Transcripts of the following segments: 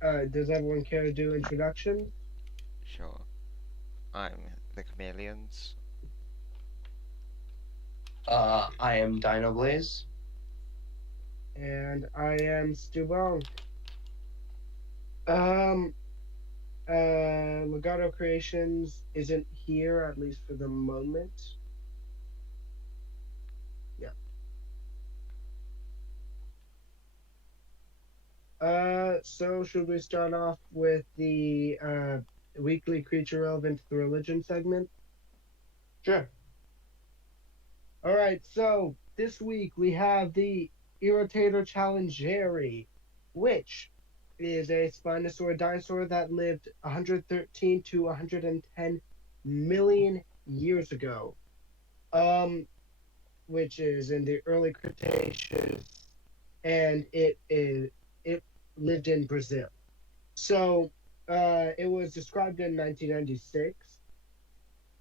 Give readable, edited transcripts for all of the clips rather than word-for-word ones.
Does everyone care to do introductions? Sure. I'm the chameleons. I am Dino Blaze. And I am Stubong. Um, Legato Creations isn't here, at least for the moment. Yeah. So should we start off with the weekly creature relevant to the religion segment? Sure. All right, so this week we have the Irritator Challengeri, which is a Spinosaur dinosaur that lived 113 to 110 million years ago. Um, which is in the early Cretaceous, and it lived in Brazil. So, it was described in 1996,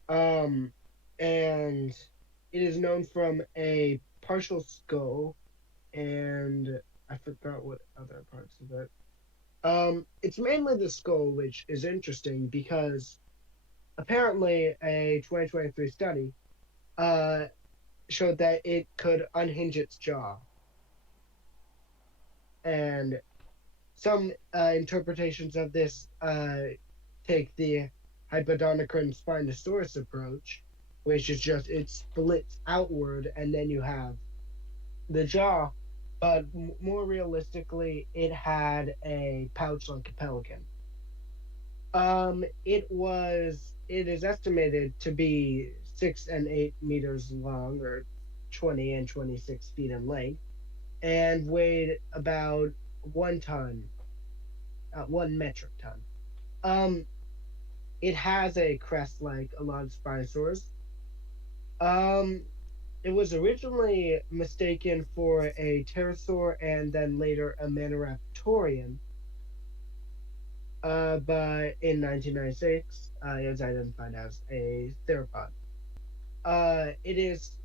and it is known from a partial skull, and I forgot what other parts of it. It's mainly the skull, which is interesting because apparently a 2023 study uh, showed that it could unhinge its jaw, and some interpretations of this take the Hypodonticron Spinosaurus approach, which is just it splits outward and then you have the jaw. But more realistically, it had a pouch like a pelican. It is estimated to be 6 and 8 meters long, or 20 and 26 feet in length, and weighed about 1 ton, 1 metric ton. Um, it has a crest like a lot of spinosaurs. Um, it was originally mistaken for a pterosaur and then later a Maniraptorian. But in 1996, it was identified as a theropod. It is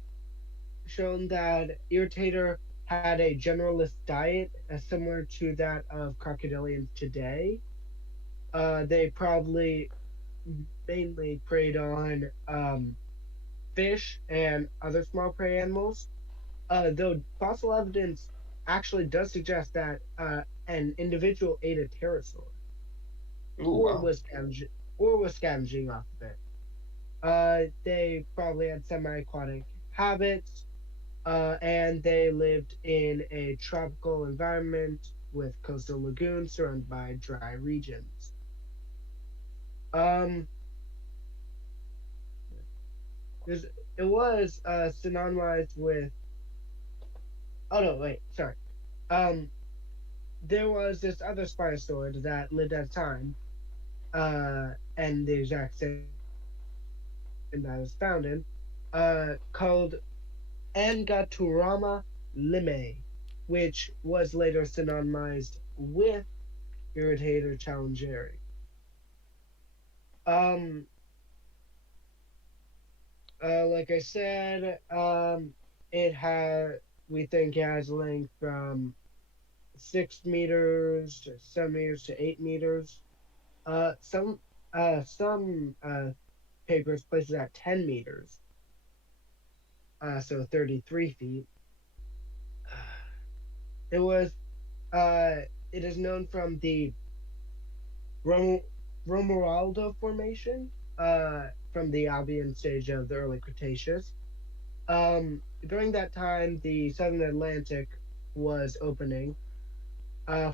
shown that Irritator had a generalist diet similar to that of crocodilians today. They probably mainly preyed on fish and other small prey animals, though fossil evidence actually does suggest that an individual ate a pterosaur Ooh, or wow. was scavenging off of it. They probably had semi-aquatic habits, and they lived in a tropical environment with coastal lagoons surrounded by dry regions. Um, there's, it was synonymized with. Oh no, wait, sorry. Um, there was this other Spinosaur that lived at a time, and the exact same that was found in, called Angaturama lime, which was later synonymized with Irritator challengeri. Um, like I said, it had we think it has length from 6 meters to 7 meters to 8 meters. Some papers place it at 10 meters, so 33 feet. It was it is known from the Rom- Romualdo Formation, from the Albian stage of the early Cretaceous. During that time, the Southern Atlantic was opening,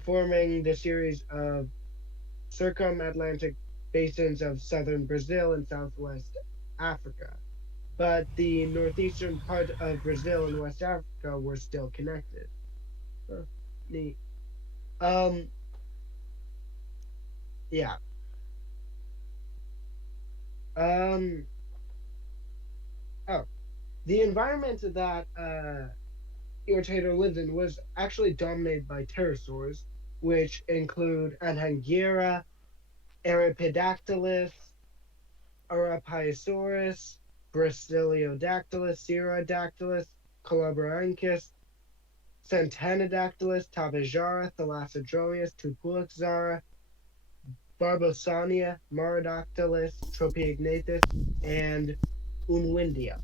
forming the series of circumatlantic basins of southern Brazil and southwest Africa. But the northeastern part of Brazil and West Africa were still connected. Huh, neat. Um, yeah. Um, oh, the environment that Irritator lived in was actually dominated by pterosaurs, which include Anhanguera, Arapidactylus, Arapaeosaurus, Brasiliodactylus, Cirrodactylus, Columbranchus, Santanodactylus, Tabajara, Thalassodromius, Tupuixara, Barbosaunia, Marodactylus, Tropeognathus, and Unwindia.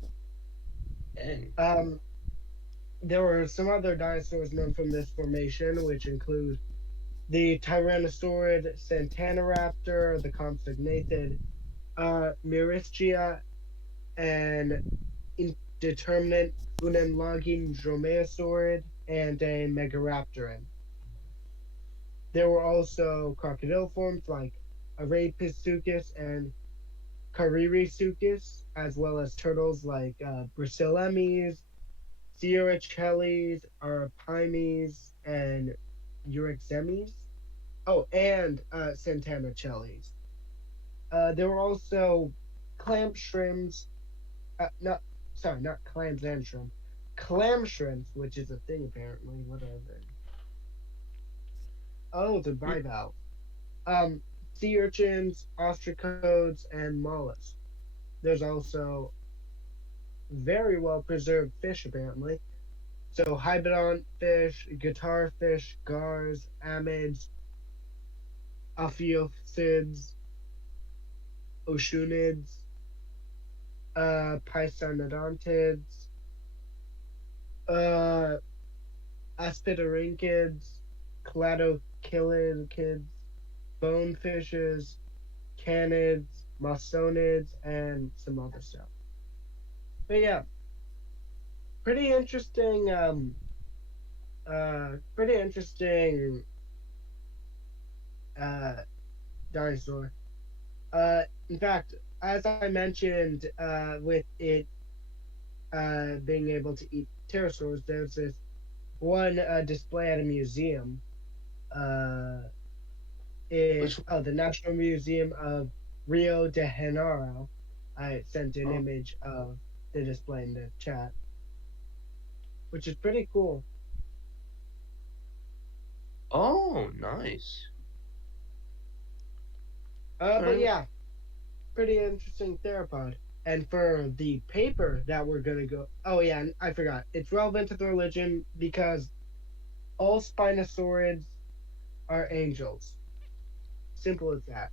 Dang. Um, there were some other dinosaurs known from this formation, which include the Tyrannosaurid Santanoraptor, the Compsognathid, Myristia, an indeterminate Unenlogine dromaeosaurid, and a Megaraptoran. There were also crocodile forms like Arapisuchus and Caririsuchus, as well as turtles like Brasilemes, Sciuricheles, Arapimes, and Euryxemes. Oh, and Santanacheles. There were also clam shrimps, not sorry, not clams and shrimp, clam shrimps, which is a thing apparently. What are they? Oh, the Hmm. bivalves. Um, Sea urchins, ostracods, and mollusks. There's also very well preserved fish apparently. So hybodont fish, guitar fish, gars, amids, ophiopsids, oceanids, Pysonodontids, uh, Aspidorhynchids, Cladochylids, bonefishes, canids, mosonids, and some other stuff. But yeah, pretty interesting. Pretty interesting uh, dinosaur. In fact, as I mentioned, with it being able to eat pterosaurs, there's this one display at a museum. Uh, Which it's the National Museum of Rio de Janeiro. I sent an one? image of the display in the chat, which is pretty cool. Oh, nice. But Alright. yeah, pretty interesting theropod. And for the paper that we're gonna go, oh yeah, and I forgot. It's relevant to the religion because all Spinosaurids are angels. Simple as that.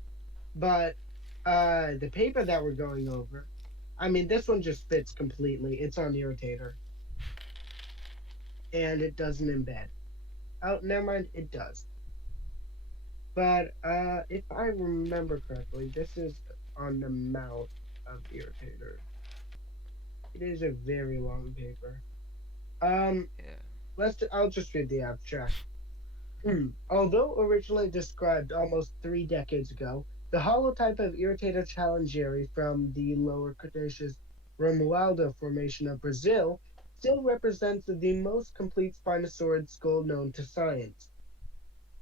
But the paper that we're going over, I mean, this one just fits completely. It's on Irritator, and it doesn't embed. Oh, never mind, it does. But if I remember correctly, this is on the mouth of Irritator. It is a very long paper. Um, Yeah. I'll just read the abstract. Although originally described almost 3 decades ago, the holotype of Irritator challengieri from the Lower Cretaceous Romualdo Formation of Brazil still represents the most complete Spinosaurid skull known to science.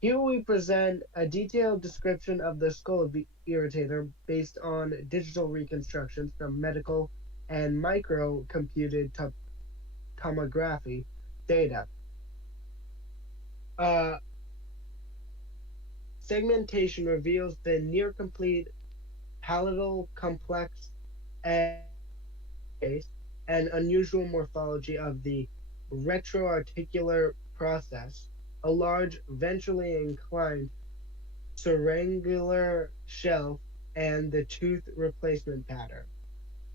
Here we present a detailed description of the skull of the Irritator based on digital reconstructions from medical and microcomputed tomography data. Uh, Segmentation reveals the near complete palatal complex and face and unusual morphology of the retroarticular process, a large ventrally inclined syringular shelf, and the tooth replacement pattern.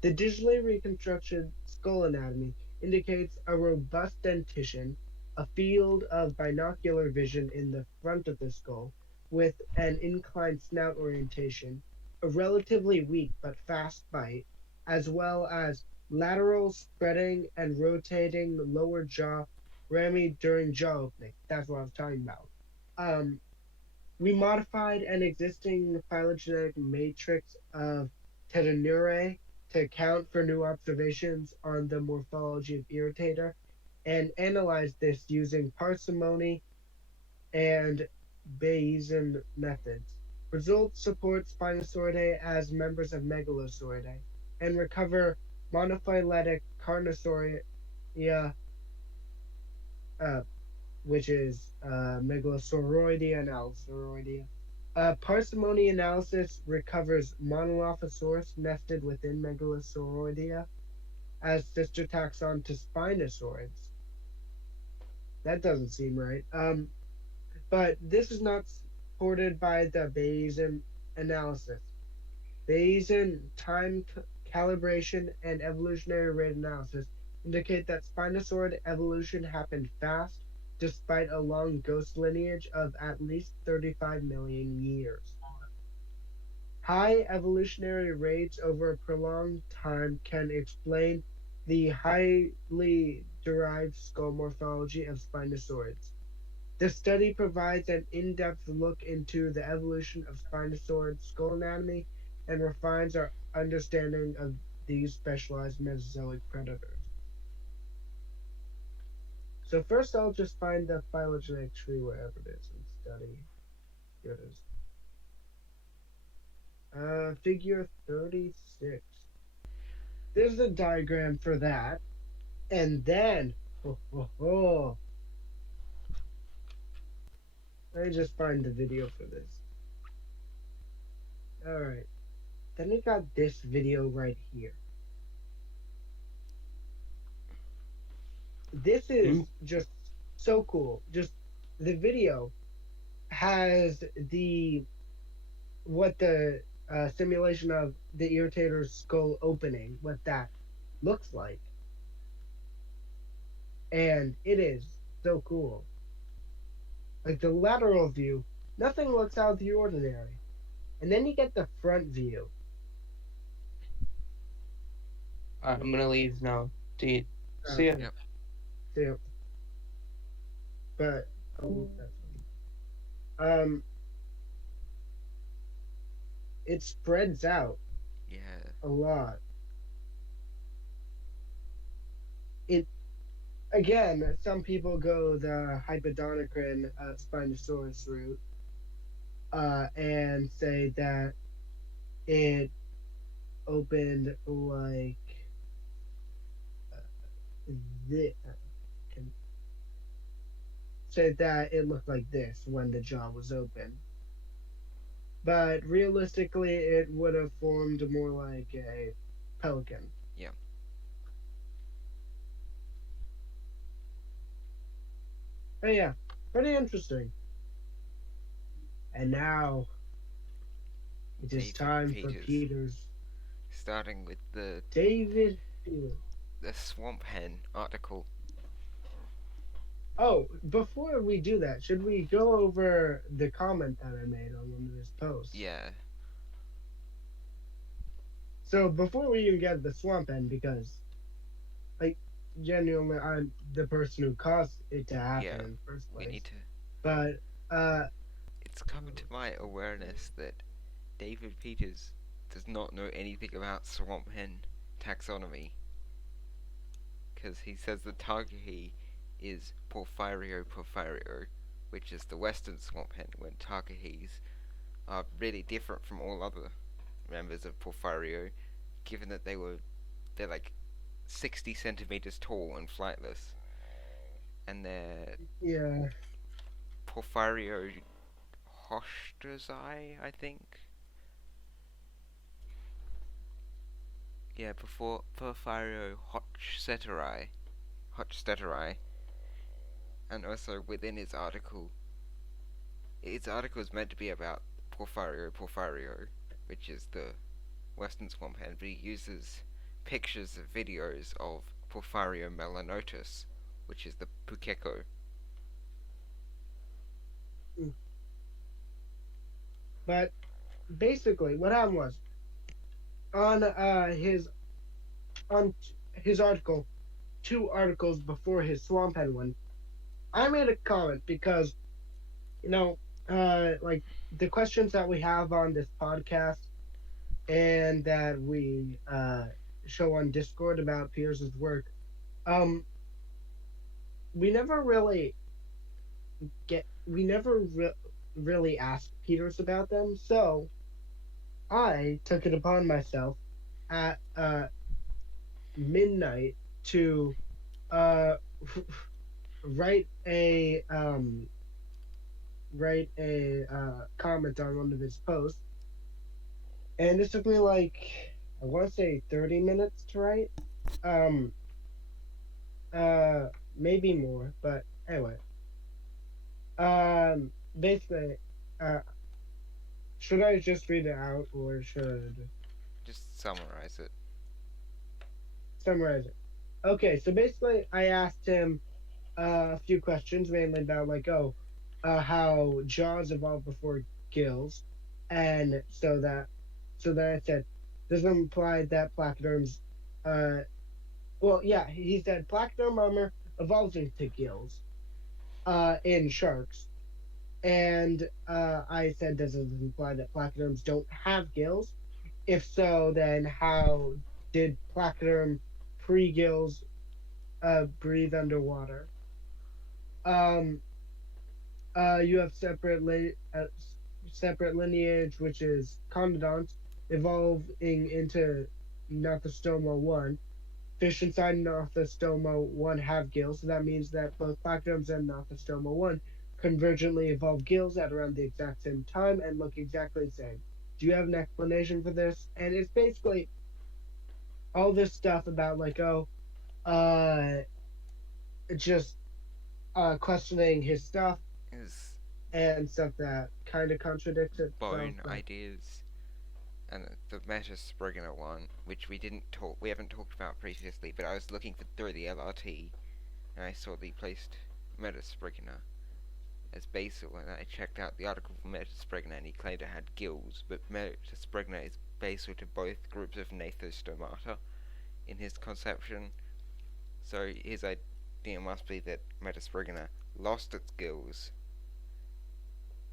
The digitally reconstructed skull anatomy indicates a robust dentition, a field of binocular vision in the front of the skull, with an inclined snout orientation, a relatively weak but fast bite, as well as lateral spreading and rotating lower jaw rami during jaw opening. That's what I was talking about. Um, we modified an existing phylogenetic matrix of Tedonurae to account for new observations on the morphology of Irritator and analyzed this using parsimony and Bayesian methods. Results support Spinosauridae as members of Megalosauridae and recover monophyletic Carnosauria, uh, which is Megalosauroidea and Alosauroidea. Parsimony analysis recovers Monolophosaurus nested within Megalosauroidea as sister taxon to Spinosaurids. That doesn't seem right. But this is not supported by the Bayesian. analysis. Bayesian time calibration and evolutionary rate analysis indicate that Spinosaurid evolution happened fast, despite a long ghost lineage of at least 35 million years. High evolutionary rates over a prolonged time can explain the highly derived skull morphology of Spinosaurids. The study provides an in-depth look into the evolution of Spinosaurid skull anatomy and refines our understanding of these specialized Mesozoic predators. So first I'll just find the phylogenetic tree wherever it is and study. Here it is. Figure 36. There's a diagram for that. And then, let me just find the video for this. Alright. Then we got this video right here. This Hmm? is just so cool. Just the video has the what the simulation of the irritator's skull opening, what that looks like, and it is so cool. Like the lateral view, nothing looks out of the ordinary, and then you get the front view. I'm gonna leave now. See ya. Okay, Yep. so but that's funny. It spreads out Yeah. a lot. It again, some people go the hypodonocrin Spinosaurus route, and say that it opened like this. Can say that it looked like this when the jaw was open, but realistically, it would have formed more like a pelican. Yeah. Oh yeah, pretty interesting. And now it is David time for Peters. Peter's Starting with David Peter. the Swamp Hen article. Oh, before we do that, should we go over the comment that I made on one of his posts? Yeah. So before we even get to the swamp end, because like genuinely, I'm the person who caused it to happen Yeah. in the first We place. need to. But It's come to my awareness that David Peters does not know anything about Swamp Hen taxonomy. Because he says the Targhee is Porphyrio, which is the western swamp hen, when Targhees are really different from all other members of Porphyrio, given that they're like 60 centimeters tall and flightless, and they're yeah, Porphyrio hochstezii, I think. Yeah, Porphyrio hochsteteri, and also within his article is meant to be about Porphyrio, which is the western swamp hen, but he uses pictures of videos of Porphyrio melanotus, which is the pukeko. but basically, what happened was on on his article, two articles before his swamp hen one, I made a comment because you know, like the questions that we have on this podcast and that we show on Discord about Pierce's work, um, we never really really asked Peters about them. So I took it upon myself at midnight to uh, write a comment on one of his posts, and it took me like I want to say 30 minutes to write. Um, Maybe more, but anyway. Basically, uh, Should I just read it out or should Just summarize it. summarize it? Okay, so basically, I asked him a few questions, mainly about like, how jaws evolved before gills, and so that I said, does it imply that placoderms, uh, well, yeah, he said placoderm armor evolves into gills, in sharks, and I said, does it imply that placoderms don't have gills? If so, then how did placoderm pre-gills breathe underwater? Um, you have separate lineage, which is conodonts, evolving into Nothostoma 1. Fish inside Nothostoma 1 have gills, so that means that both placoderms and Nothostoma 1 convergently evolve gills at around the exact same time and look exactly the same. Do you have an explanation for this? And it's basically all this stuff about like, uh, just questioning his stuff Is and stuff that kind of contradicts itself, bone but ideas and the Metasprigina one, which we haven't talked about previously, but I was looking through the LRT and I saw they placed Metasprigina as basal, and I checked out the article for Metasprigina and he claimed it had gills, but Metasprigina is basal to both groups of Gnathostomata in his conception. So his idea must be that Metasprigina lost its gills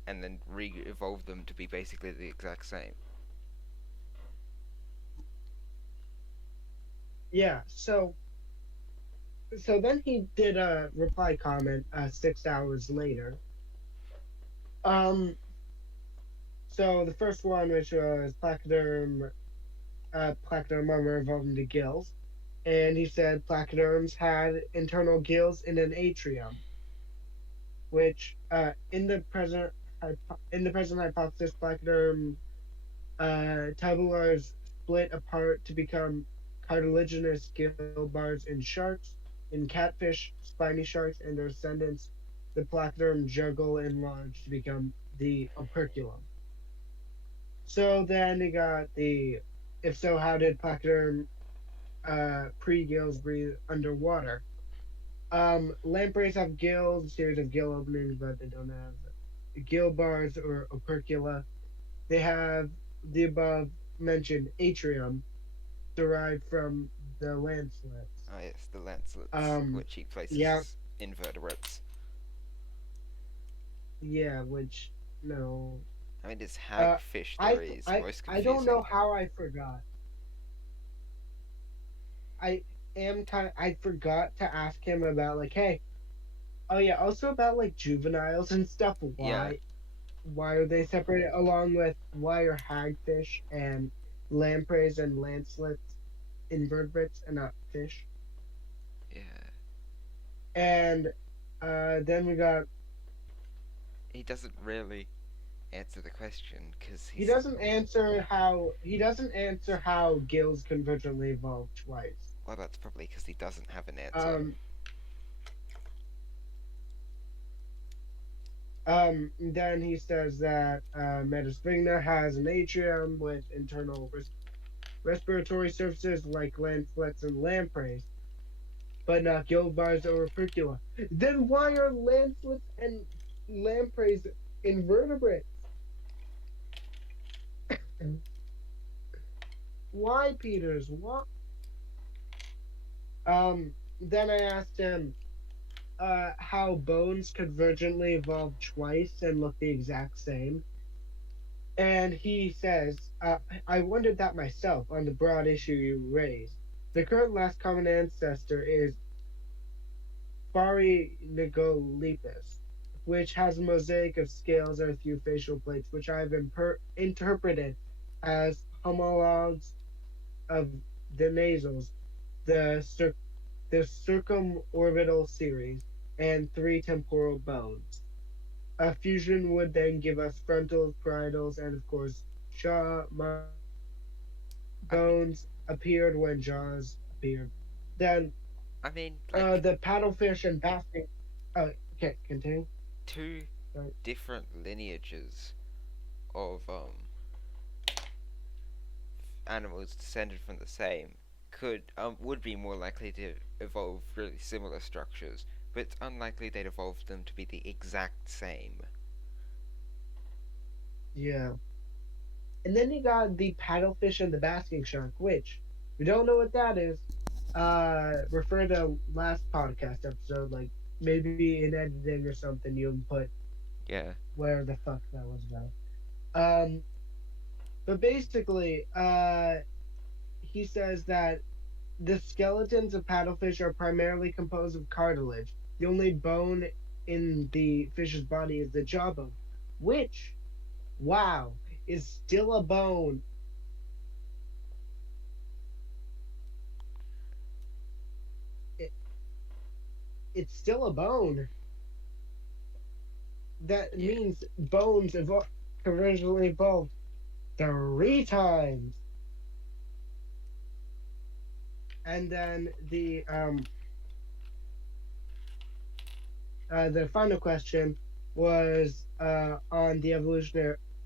and then re-evolved them to be basically the exact same. yeah. So then he did a reply comment 6 hours later. Um, so the first one, which was placoderm armor evolved into gills, and he said placoderms had internal gills in an atrium, which in the present hypothesis, placoderm tabulars split apart to become cartilaginous gill bars in sharks, in catfish, spiny sharks, and their descendants. The placoderm juggle enlarged to become the operculum. So then you got the if so, how did placoderm pre-gills breathe underwater? Lampreys have gills, a series of gill openings, but they don't have gill bars or opercula. They have the above mentioned atrium, derived from the landslets. Ah, yes, the lancelets, Um, which he places yeah, as invertebrates. yeah, which no, I mean, his uh, hagfish I, theory is I, most I don't know confusing. how I forgot. I forgot to ask him about like, hey, oh yeah, also about like juveniles and stuff. Yeah, Why are they separated? Along with why are hagfish and lampreys and lancelets invertebrates and not fish? yeah. And then we got He doesn't really answer the question because he doesn't answer how gills convergently evolve twice. well, that's probably because he doesn't have an answer. Um, then he says that Metaspigna has an atrium with internal respiratory surfaces like lancelets and lampreys, but not gill bars or opercula. Then why are lancelets and lampreys invertebrates? Why, Peters? What? Then I asked him how bones convergently evolve twice and look the exact same. And he says, I wondered that myself on the broad issue you raised. The current last common ancestor is Pharyngolepis, which has a mosaic of scales and a few facial plates, which I have interpreted as homologs of the nasals, the, the circumorbital series, and three temporal bones. A fusion would then give us frontals, parietals, and of course jaw. I mean, Bones appeared when jaws appeared. Then I mean, like the paddlefish and bass. Oh, okay, continue. two Sorry. different lineages of animals descended from the same could would be more likely to evolve really similar structures, but it's unlikely they'd evolve them to be the exact same. Yeah. And then you got the paddlefish and the basking shark, which we don't know what that is. Refer to last podcast episode, like maybe in editing or something you'll put Yeah, where the fuck that was about. Um, but basically, he says that the skeletons of paddlefish are primarily composed of cartilage. The only bone in the fish's body is the jawbone, which, wow, is still a bone. It, it's still a bone. That yeah, means bones originally evolved 3 times. And then the final question was on the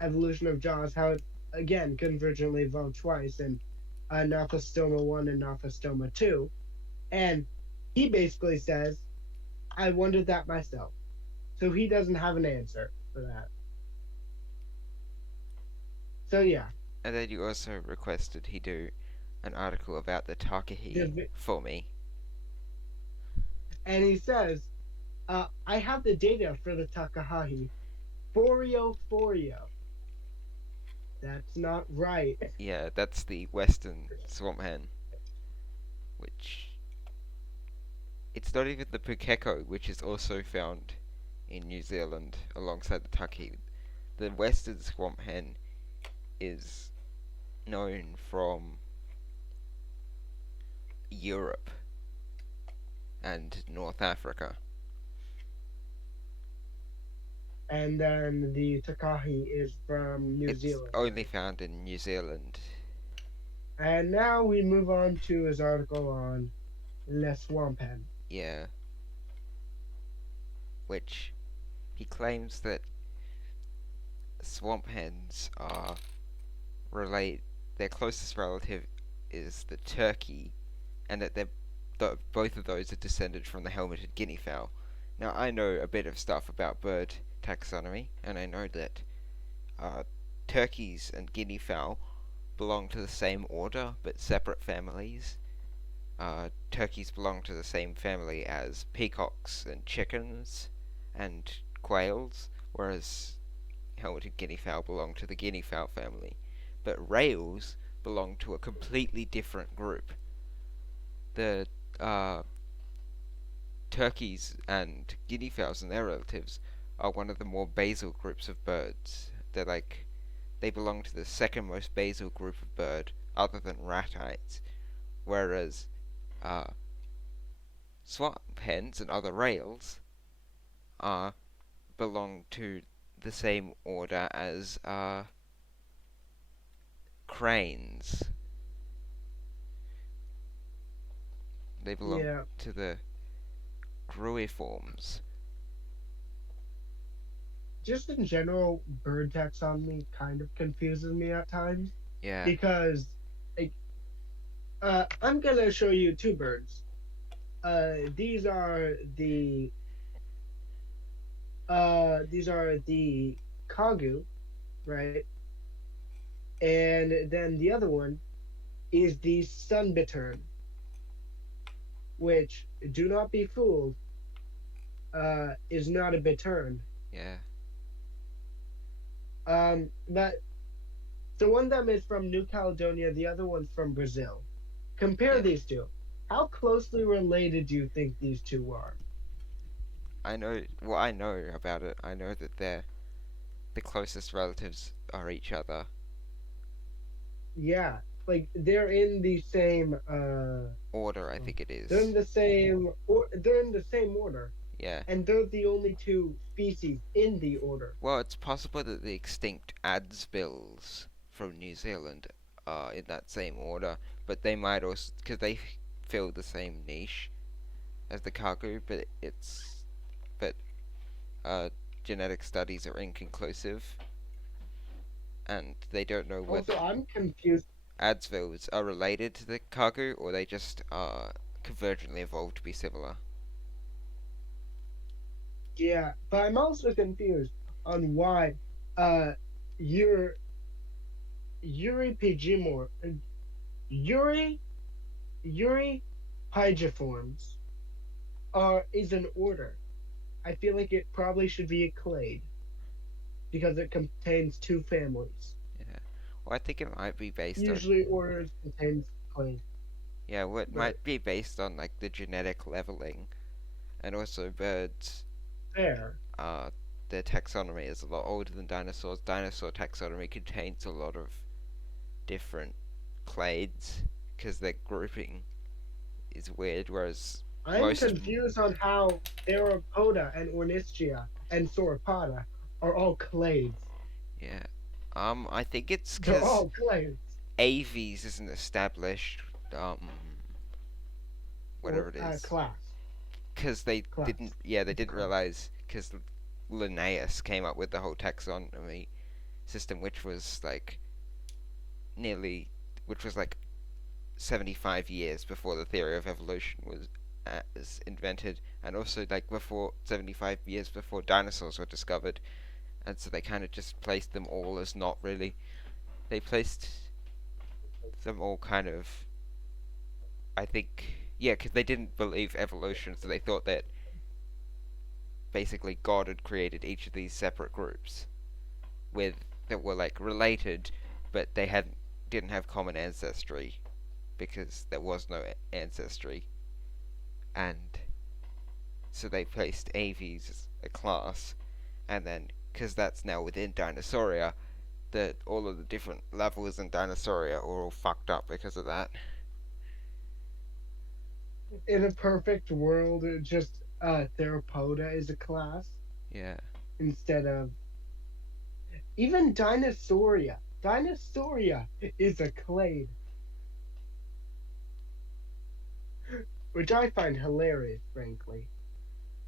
evolution of jaws, how it again convergently evolved twice in Nothostoma 1 and Nothostoma 2. And he basically says, I wondered that myself. So he doesn't have an answer for that. So yeah, and then you also requested he do an article about the Takahi the, for me. and he says, I have the data for the Takahahi. Forio. That's not right. Yeah, that's the western swamp hen, which it's not even the pukeko, which is also found in New Zealand alongside the Takahi. The western swamp hen is known from Europe and North Africa. And then the Takahi is from New It's Zealand, only right? found in New Zealand. And now we move on to his article on Le Swamp Hen. Yeah, which he claims that swamp hens are relate. Their closest relative is the turkey, and that both of those are descended from the helmeted guinea fowl. Now I know a bit of stuff about bird taxonomy, and I know that uh, turkeys and guinea fowl belong to the same order but separate families. Turkeys belong to the same family as peacocks and chickens and quails, whereas helmeted guinea fowl belong to the guinea fowl family. But rails belong to a completely different group. The uh, turkeys and guinea fowls and their relatives are one of the more basal groups of birds. They belong to the second most basal group of bird, other than ratites, whereas uh, swamp hens and other rails are belong to the same order as cranes. They belong Yeah, to the gruiforms. just in general, bird taxonomy kind of confuses me at times Yeah, because like, I'm gonna show you two birds. These are the kagu, right? And then the other one is the sunbittern, which, do not be fooled, is not a bittern. yeah, But so one of them is from New Caledonia, the other one's from Brazil. Compare yeah. these two. How closely related do you think these two are? I know. Well, I know about it. I know that the closest relatives are each other. Yeah, like they're in the same Order, I think it they're is. in the same or they're in the same order, Yeah. and they're the only two species in the order. Well, it's possible that the extinct adsbills from New Zealand are in that same order, but they might also because they fill the same niche as the cargo, but uh, genetic studies are inconclusive. and they don't know Also, whether I'm confused. Adsvilles are related to the Kagu or they just are convergently evolved to be similar. Yeah, but I'm also confused on why uh your Yuri Pigimor Yuri Yuri Pygiforms is an order. I feel like it probably should be a clade because it contains two families. Yeah. Well, I think it might be based on Usually orders contains clade, yeah, well, it but might be based on like the genetic leveling, and also birds. fair. Uh, their taxonomy is a lot older than dinosaurs. Dinosaur taxonomy contains a lot of different clades because their grouping is weird, whereas I'm most confused on how Theropoda and Ornithia and Sauropoda are all clades. yeah. I think it's They're because all clades. Aves isn't established. Or Whatever it is, class. because they didn't. Class. Yeah, they It's a didn't class. realize because Linnaeus came up with the whole taxonomy system, which was like nearly, which was like 75 years before the theory of evolution was invented, and also like before 75 years before dinosaurs were discovered, and so they kind of just placed them all as not really. They placed them all kind of, I think, yeah, because they didn't believe evolution, so they thought that basically God had created each of these separate groups with that were like related, but they hadn't didn't have common ancestry because there was no ancestry, and so they placed Aves as a class, and then because that's now within Dinosauria, that all of the different levels in Dinosauria are all fucked up because of that. In a perfect world, just Theropoda is a class Yeah, instead of even Dinosauria. Dinosauria is a clade, which I find hilarious, frankly.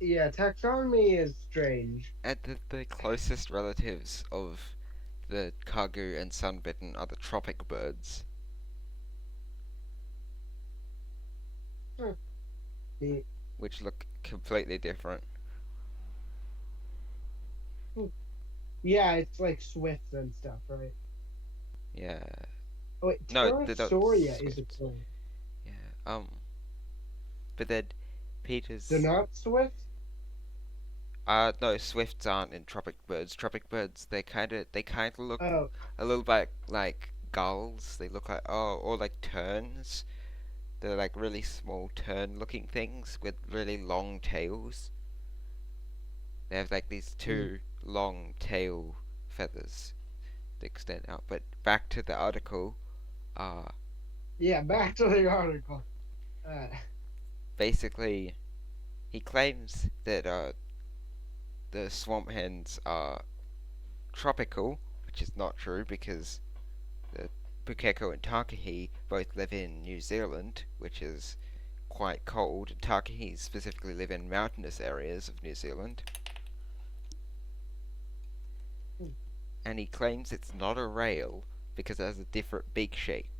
Yeah, taxonomy is strange. and the closest relatives of the Kagu and Sunbitten are the tropic birds, Huh. Neat. which look completely different. Yeah, it's like swifts and stuff, right? Yeah. Oh, wait, No, they're not Pterosauria is a swifts. clade. Yeah. But then They're Peter's. not swifts? No, swifts aren't in tropic birds. Tropic birds, they kind of look Oh, a little bit like gulls. They look like or like terns. They're like really small tern-looking things with really long tails. They have like these hmm. two long tail feathers that extend out. But back to the article. Uh, Yeah, back to the article. Uh, Basically, he claims that the swamp hens are tropical, which is not true because the Pukeko and Takahi both live in New Zealand, which is quite cold, and Takahis specifically live in mountainous areas of New Zealand. And he claims it's not a rail because it has a different beak shape.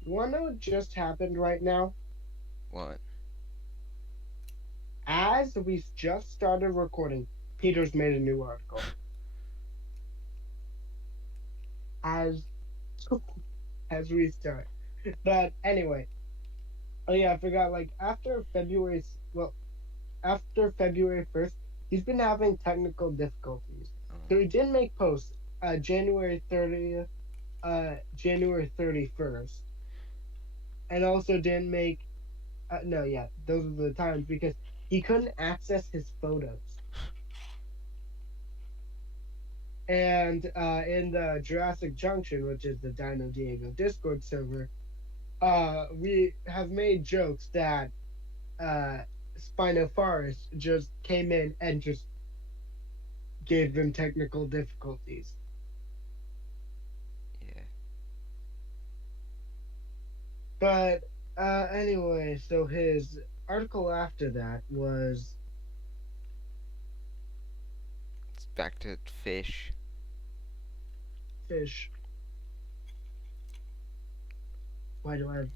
you wanna know what just happened right now? What? As we just started recording, Peter's made a new article. As as we start. But anyway, oh yeah, I forgot. Like after February 1st, he's been having technical difficulties. So he didn't make posts January 30th, January 31st, and also didn't make no, yeah, those are the times because he couldn't access his photos. And in the Jurassic Junction, which is the Dino Diego Discord server, we have made jokes that uh, Spinofaarism just came in and just gave them technical difficulties. Yeah. But anyway, so his article after that was back to fish. Fish. Why do I have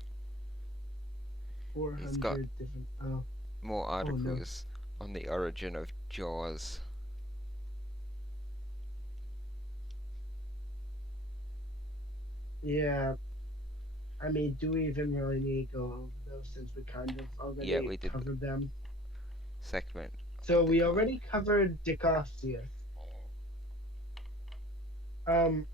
He's got 400 different? Oh, more oh no. articles on the origin of Jaws. Yeah. I mean, do we even really need to go over those since we kind of Yeah, already we did covered them? segment So on the we card. already covered Dicostius. Um.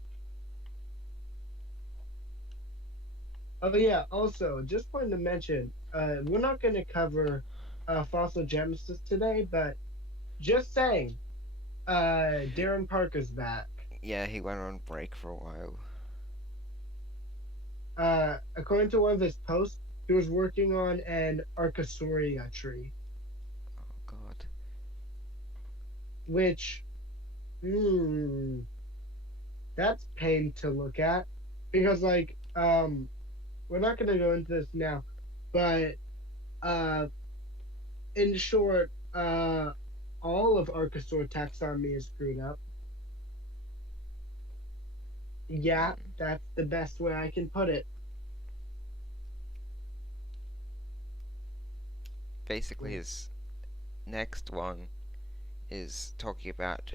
Oh yeah. Also, just wanted to mention, we're not going to cover fossil genesis today, but just saying, Darren Parker's back. Yeah, he went on break for a while. According to one of his posts, he was working on an Archosaurus tree, Oh God. which, hmm, that's pain to look at because, like, we're not going to go into this now, but uh, in short, all of Archosaur taxonomy is screwed up. Yeah, Mm. that's the best way I can put it. Basically, Wait, his next one is talking about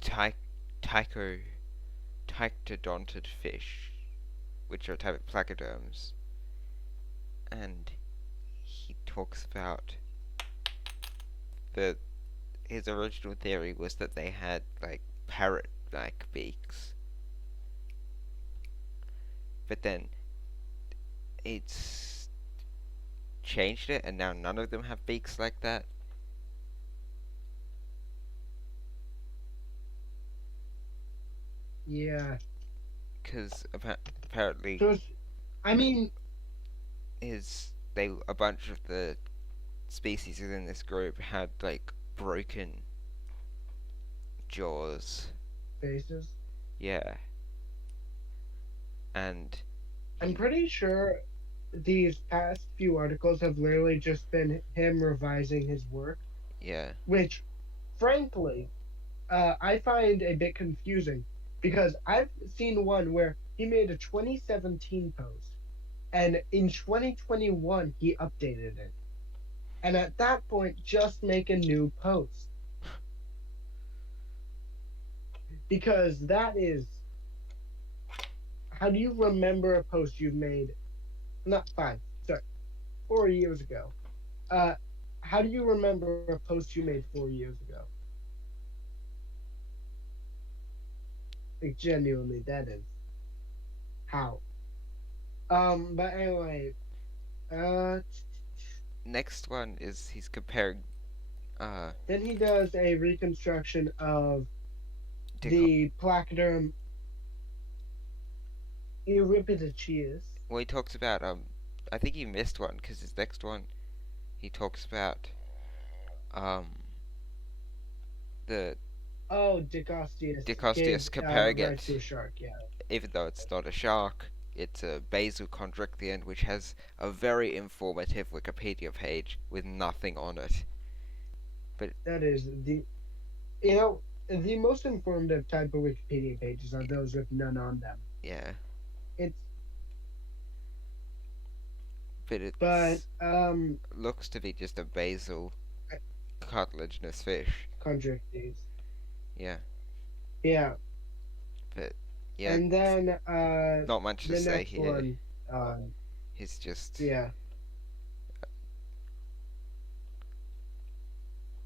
ty- tycho tyctodontid fish, which are a type of placoderms, and he talks about the his original theory was that they had like parrot-like beaks, but then it's changed it, and now none of them have beaks like that. yeah. Because apparently So, I mean, is they a bunch of the species within this group had like broken jaws. faces. Yeah, and I'm he pretty sure these past few articles have literally just been him revising his work, yeah which, frankly, I find a bit confusing because I've seen one where he made a 2017 post and in 2021 he updated it. And at that point, just make a new post because that is how do you remember a post you've made? Not 5, sorry, 4 years ago. Uh, how do you remember a post you made 4 years ago? Like genuinely, that is how. But anyway, uh, next one is he's comparing uh then he does a reconstruction of Dico- the placoderm Euripides. well, he talks about I think he missed one because his next one he talks about um the Oh, Dicostius Dicosteus gave comparing rise to it, a shark. Yeah, even though it's not a shark, it's a basochondrichthyon, which has a very informative Wikipedia page with nothing on it. But that is the most informative type of Wikipedia pages are those with none on them. yeah, It's but but it's looks to be just a basal cartilaginous fish. contradicties. Yeah, Yeah, but yeah, and then not much to the say next here. one, He's just yeah.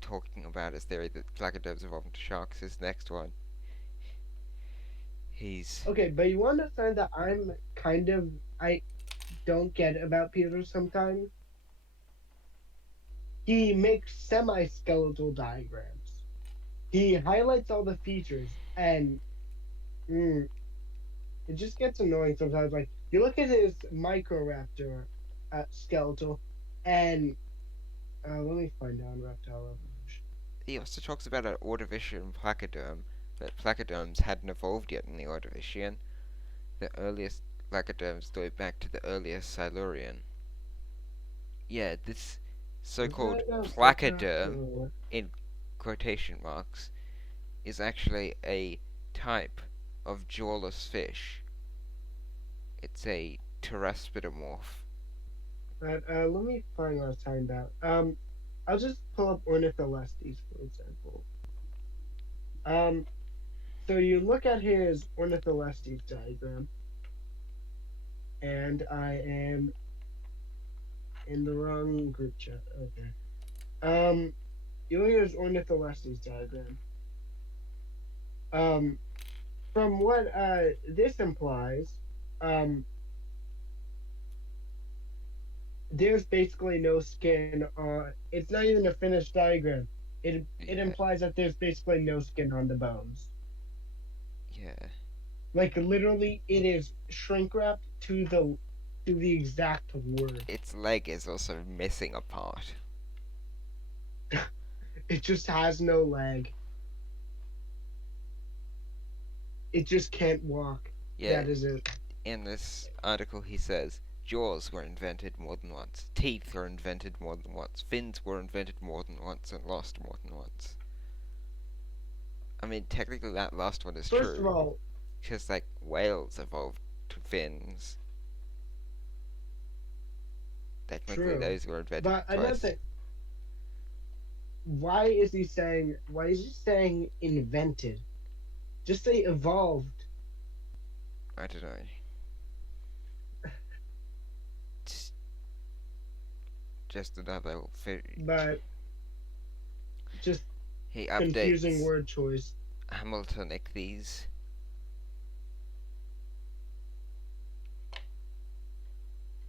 talking about his theory that placoderms evolved into sharks. His next one, he's Okay, but you understand that I don't get about Peter sometimes. He makes semi-skeletal diagrams. He highlights all the features, and mm, it just gets annoying sometimes. Like you look at his Microraptor skeletal, and let me find out reptile evolution. he also talks about an Ordovician placoderm, but placoderms hadn't evolved yet in the Ordovician. The earliest placoderms date back to the earliest Silurian. Yeah, this Was so-called that a placoderm, Microraptor? in quotation marks, is actually a type of jawless fish. It's a terrestriomorph. But let me find what I was talking about. I'll just pull up Ornitholestes, for example. Um, so you look at his Ornitholestes diagram, and I am in the wrong group chat. Okay. You look at his Ornitholestes diagram. Um, from what this implies, um, there's basically no skin on. It's not even a finished diagram. It Yeah, implies that there's basically no skin on the bones. yeah. Like literally, it is shrink wrapped to the exact word. Its leg is also missing a part. It just has no leg. It just can't walk. Yeah, That is it. in this article he says jaws were invented more than once, teeth were invented more than once, fins were invented more than once, and lost more than once. I mean, technically that last one is First of true, all, because like whales evolved to fins. Technically, true. those were invented But another twice. thing, why is he saying invented? Just say evolved. I don't know. Just another. But just He confusing updates word choice. Hamiltonic these,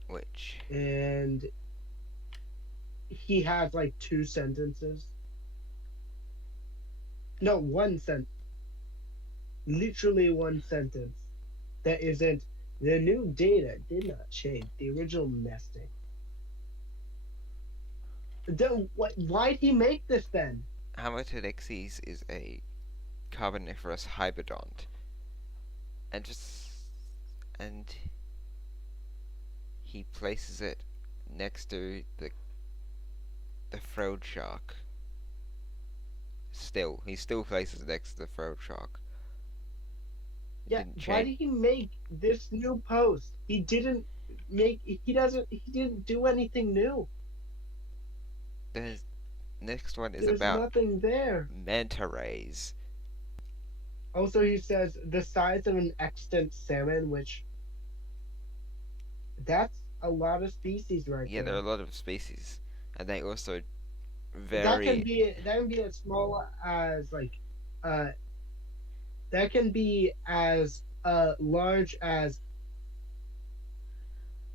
which And he has like two sentences. No, one sentence. Literally one sentence. That isn't the new data did not change the original nesting. Then what? Why'd he make this then? Hamiltonixes is a Carboniferous hybridont, and just and he places it next to the frilled shark. Still, he still places it next to the frilled shark. It Yeah, didn't why change. did he make this new post? He didn't make. He didn't do anything new. The next one is There's about nothing there. manta rays. Also, he says the size of an extant salmon, which that's a lot of species right Yeah, there are a there. lot of species, and they also That can vary. be as small as like uh that can be as large as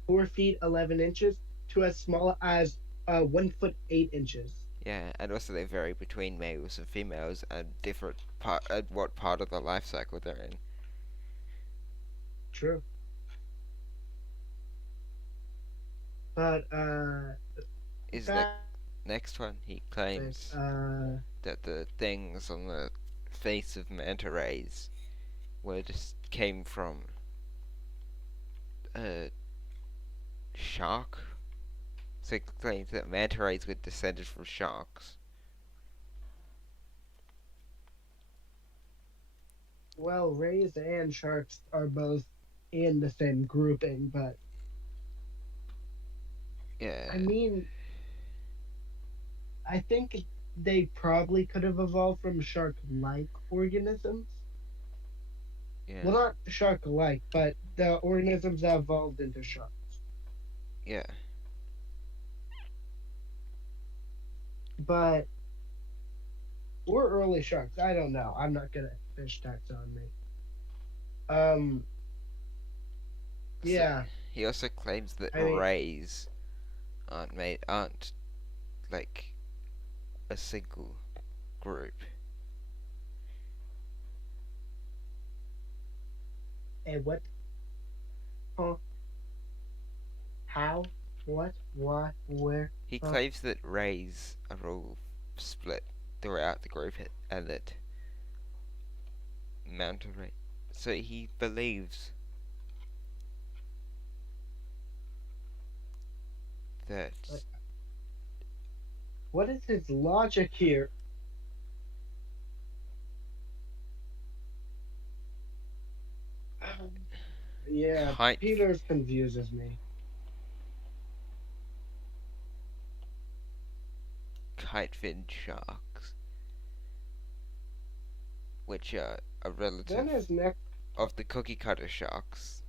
4 feet 11 inches to as small as 1 foot 8 inches. Yeah, and also they vary between males and females and different part at what part of the life cycle they're in. True. But Is the back next one he topic. claims that the things on the face of manta rays were just came from a shark. So he claims that manta rays were descended from sharks. Well, rays and sharks are both in the same grouping, but Yeah, I mean, I think they probably could have evolved from shark-like organisms. yeah, Well, not shark-like, but the organisms that evolved into sharks. yeah. But or early sharks. I don't know. I'm not good at fish taxonomy. Um, So yeah. he also claims that I mean, rays aren't like a single group. and what? Huh? How? What? Why? Where? He Huh? claims that rays are all split throughout the group and that manta ray. So he believes that What is his logic here? Yeah, kite Peters confuses me. Kitefin sharks, which are a Then relative his next, of the cookie cutter sharks.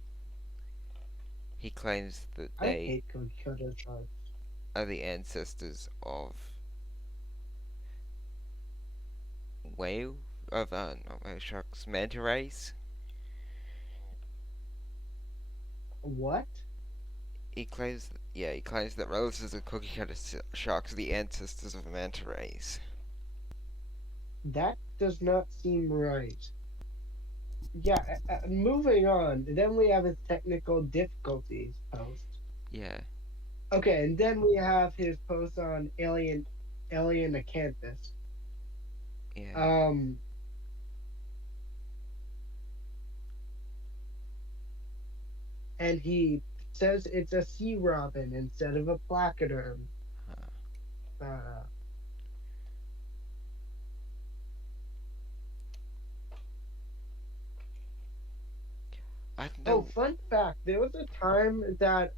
He claims that I they hate cookie cutter sharks. are the ancestors of whale not whale sharks, manta rays. What? He claims that relatives of cookie cutter sharks are the ancestors of manta rays. That does not seem right. Yeah, moving on. Then we have his technical difficulties post. Yeah, Okay, and then we have his post on alien acanthus. yeah. Um, and he says it's a sea robin instead of a placoderm. Uh, Uh, I don't oh, know. fun fact: there was a time that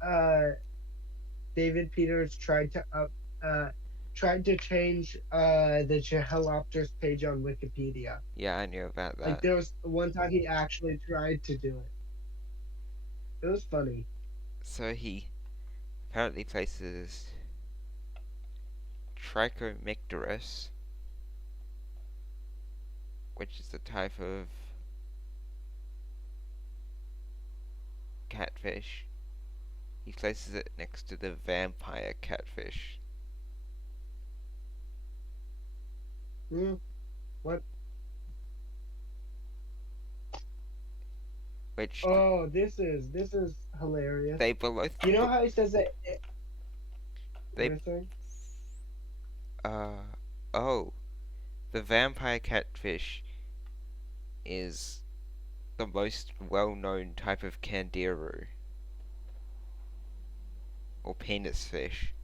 David Peters tried to change the Chehalopters page on Wikipedia. Yeah, I knew about Like that. there was one time he actually tried to do it. It was funny. So he apparently places Trichomicterus, which is a type of catfish. He places it next to the vampire catfish, Hmm, what? which Oh, this is hilarious. they both You know how he says that? they What is saying? uh oh, the vampire catfish is the most well-known type of candiru or penis fish.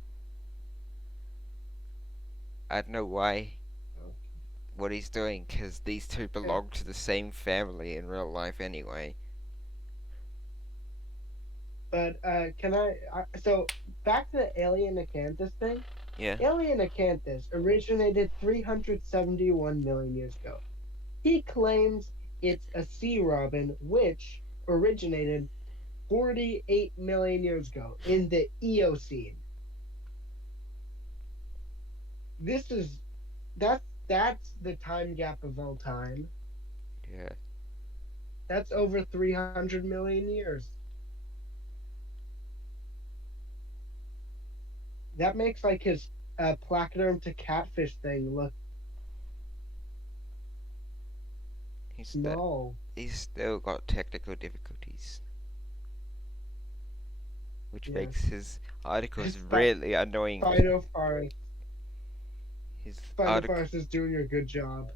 I don't know why what he's doing because these two Okay, belong to the same family in real life anyway. but can So back to the alien acanthus thing. Yeah, Alien acanthus originated 371 million years ago. He claims it's a sea robin, which originated 48 million years ago in the Eocene. This is that's the time gap of all time. yeah. That's over 300 million years. That makes like his placoderm to catfish thing look He's st- small. he's still got technical difficulties, which Yeah. makes his articles Spi- really annoying. Spinofaarism. His article, Spinofaarism is doing a good job.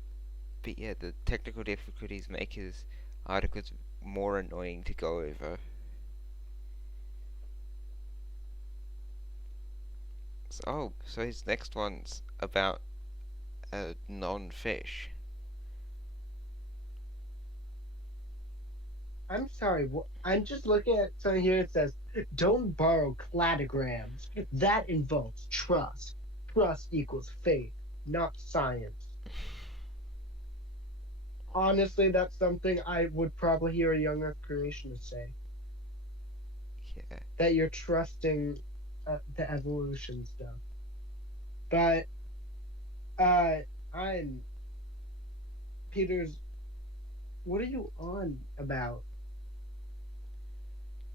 but yeah, the technical difficulties make his articles more annoying to go over. So his next one's about a non-fish. I'm sorry. I'm just looking at something here. It says, "Don't borrow cladograms. That involves trust. Trust equals faith, not science." Honestly, that's something I would probably hear a younger creationist say. Yeah, That you're trusting the evolution stuff. But I'm Peter's. What are you on about?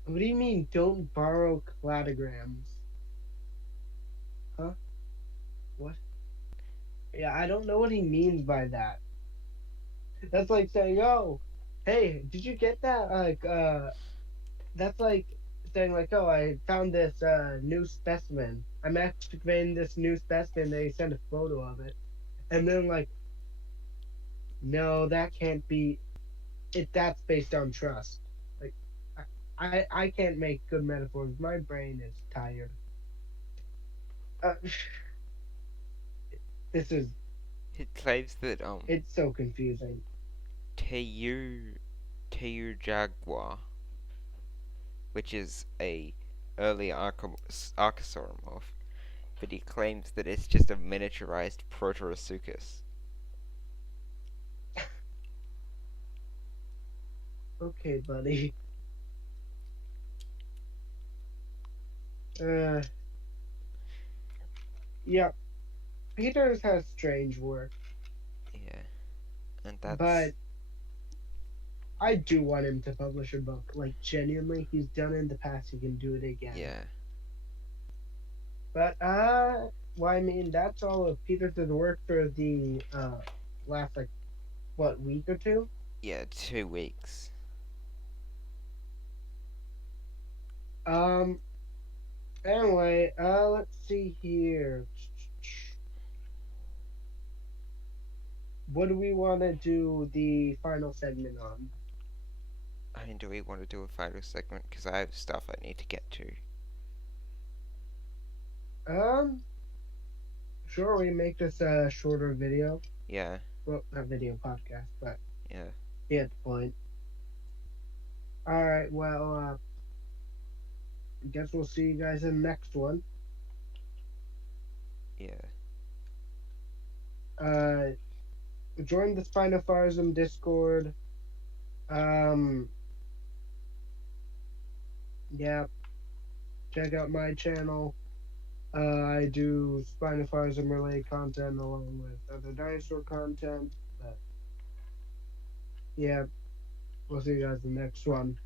What do you mean? Don't borrow cladograms? Huh? What? Yeah, I don't know what he means by that. That's like saying, "Oh, hey, did you get that?" That's like saying, like, "Oh, I found this new specimen. I'm excavating this new specimen." They send a photo of it, and then like, no, that can't be it. That's based on trust. Like, I can't make good metaphors. My brain is tired. Uh, this is it claims that it's so confusing. Teu Teu jaguar, which is a early archosauromorph, but he claims that it's just a miniaturized Proterosuchus. Okay, buddy. Uh, yeah, Peters has strange work, Yeah, and that's but I do want him to publish a book. Like, genuinely, he's done it in the past, he can do it again. yeah, But, well, I mean, that's all of Peters' work for the, last, like, what, week or two? yeah, 2 weeks. Um, anyway, let's see here. What do we want to do the final segment on? I mean, do we want to do a final segment? Because I have stuff I need to get to. Um, sure, we make this a shorter video. Yeah, Well, not video podcast, but yeah, you get the point. All right, well, I guess we'll see you guys in the next one. yeah, Uh, join the Spinofaarism Discord. Um, yeah, check out my channel. I do Spinofaarism related content along with other dinosaur content. But yeah, we'll see you guys in the next one.